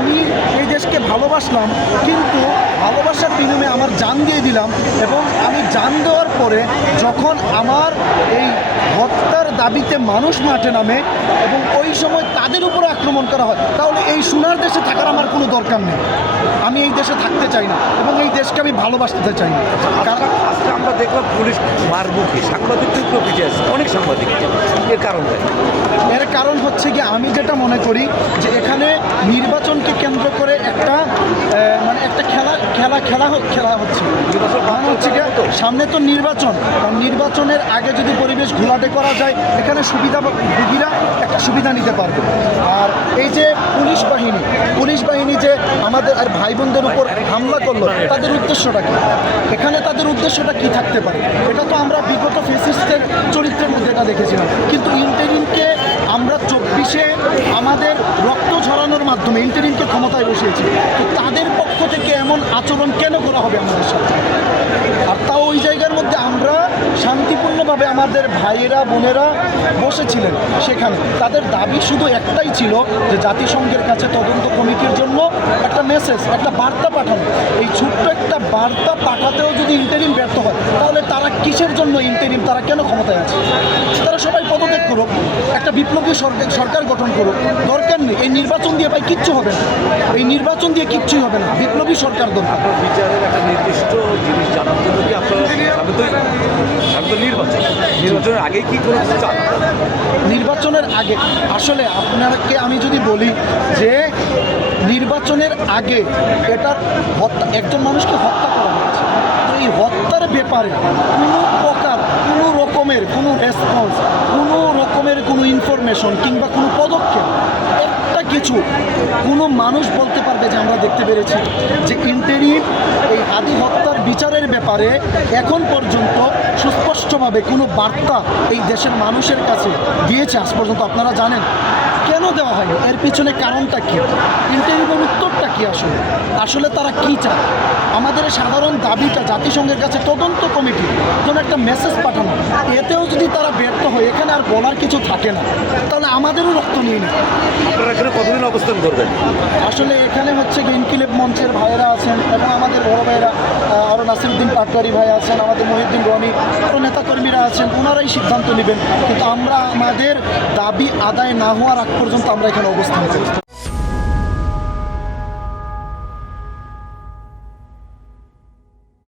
আমি এই দেশকে ভালোবাসলাম, কিন্তু ভালোবাসার বিনিময়ে আমার জান দিয়ে দিলাম, এবং আমি জান দেওয়ার পরে যখন আমার এই হত্যার দাবিতে মানুষ মাঠে নামে এবং ওই সময় তাদের উপরে আক্রমণ করা হয়, তাহলে এই সোনার দেশে থাকার আমার কোনো দরকার নেই। আমি এই দেশে থাকতে চাই না এবং এই দেশকে আমি ভালোবাসতে চাই না। কারণ আজকে আমরা দেখলাম পুলিশ মারমুখী সাংবাদিকদের উপর পিছিয়ে আছে, অনেক সাংবাদিক। এর কারণ হচ্ছে কি, আমি যেটা মনে করি যে এখানে নির্বাচনকে কেন্দ্র করে একটা একটা খেলা হচ্ছে। কারণ হচ্ছে কি, সামনে তো নির্বাচন, নির্বাচনের আগে যদি পরিবেশ ঘোলাটে করা যায়, এখানে সুবিধাভোগীরা একটা সুবিধা নিতে পারবে। আর এই যে পুলিশ বাহিনী যে আমাদের আর ভাই বোনদের উপর হামলা করলো, তাদের উদ্দেশ্যটা কি? এখানে তাদের উদ্দেশ্যটা কি থাকতে পারে? এটা তো আমরা বিগত ফেসিস্টের চরিত্রের মধ্যে এটা দেখেছিলাম, কিন্তু ইন্টারিমকে আমরা 24-এ আমাদের রক্ত ঝরানোর মাধ্যমে ইন্টারিমকে ক্ষমতায় বসিয়েছি। তো তাদের পক্ষ থেকে এমন আচরণ কেন করা হবে আমাদের সাথে? আর তাও ওই জায়গার মধ্যে আমরা শান্তিপূর্ণভাবে আমাদের ভাইয়েরা বোনেরা বসেছিলেন সেখানে। তাদের দাবি শুধু একটাই ছিল যে জাতিসংঘের কাছে তদন্ত কমিটির জন্য একটা মেসেজ, একটা বার্তা পাঠানো। এই ছোট্ট একটা বার্তা পাঠাতেও যদি ইন্টারিম ব্যর্থ হয়, তাহলে তারা কিসের জন্য ইন্টারিম? তারা কেন ক্ষমতায় আছে? তারা সবাই পদত্যাগ করুক, একটা বিপ্লবী সরকার গঠন করুক, দরকার নেই। এই নির্বাচন দিয়ে ভাই কিচ্ছু হবে না, এই নির্বাচন দিয়ে কিচ্ছুই হবে না, বিপ্লবী সরকার দরকার। বিচারের একটা নির্দিষ্ট জিনিস জানার জন্য কি আপনারা নির্বাচনের আগেই কি কোনো চান? নির্বাচনের আগে আসলে আপনাকে আমি যদি বলি যে নির্বাচনের আগে এটার একজন মানুষকে হত্যা করা হয়েছে, তো এই হত্যার ব্যাপারে কোনো রকমের কোনো রেসপন্স, কোনো রকমের কোনো ইনফরমেশন কিংবা কোনো পদক্ষেপ, একটা কিছু কোনো মানুষ বলতে পারবে যে আমরা দেখতে পেরেছি যে ইন্টারিম এই হাদি হত্যার বিচারের ব্যাপারে এখন পর্যন্ত সুস্পষ্টভাবে কোনো বার্তা এই দেশের মানুষের কাছে দিয়েছে আজ পর্যন্ত? আপনারা জানেন কেন দেওয়া হয়? এর পিছনে কারণটা কী? ইন্টারিমের উত্তরটা কী? আসলে তারা কী চায়? আমাদের সাধারণ দাবিটা জাতিসংঘের কাছে তদন্ত কমিটি যেন একটা মেসেজ পাঠানো, এতেও যদি তারা ব্যর্থ হয়, এখানে আর বলার কিছু থাকে না, তাহলে আমাদেরও রক্ত নিয়ে নেয়। আপনারা এখানে কতদিন অবস্থান করবেন? আসলে এখানে হচ্ছে ইনকিলাব মঞ্চের ভাইয়েরা আছেন এবং আমাদের বড় ভাইয়েরা, আরও নাসিরউদ্দিন পাটওয়ারি ভাই আছেন, আমাদের মহিউদ্দিন রনি, আরও নেতাকর্মীরা আছেন, ওনারাই সিদ্ধান্ত নেবেন। কিন্তু আমরা আমাদের দাবি আদায় না হওয়ার আগ পর্যন্ত আমরা এখানে অবস্থান করি।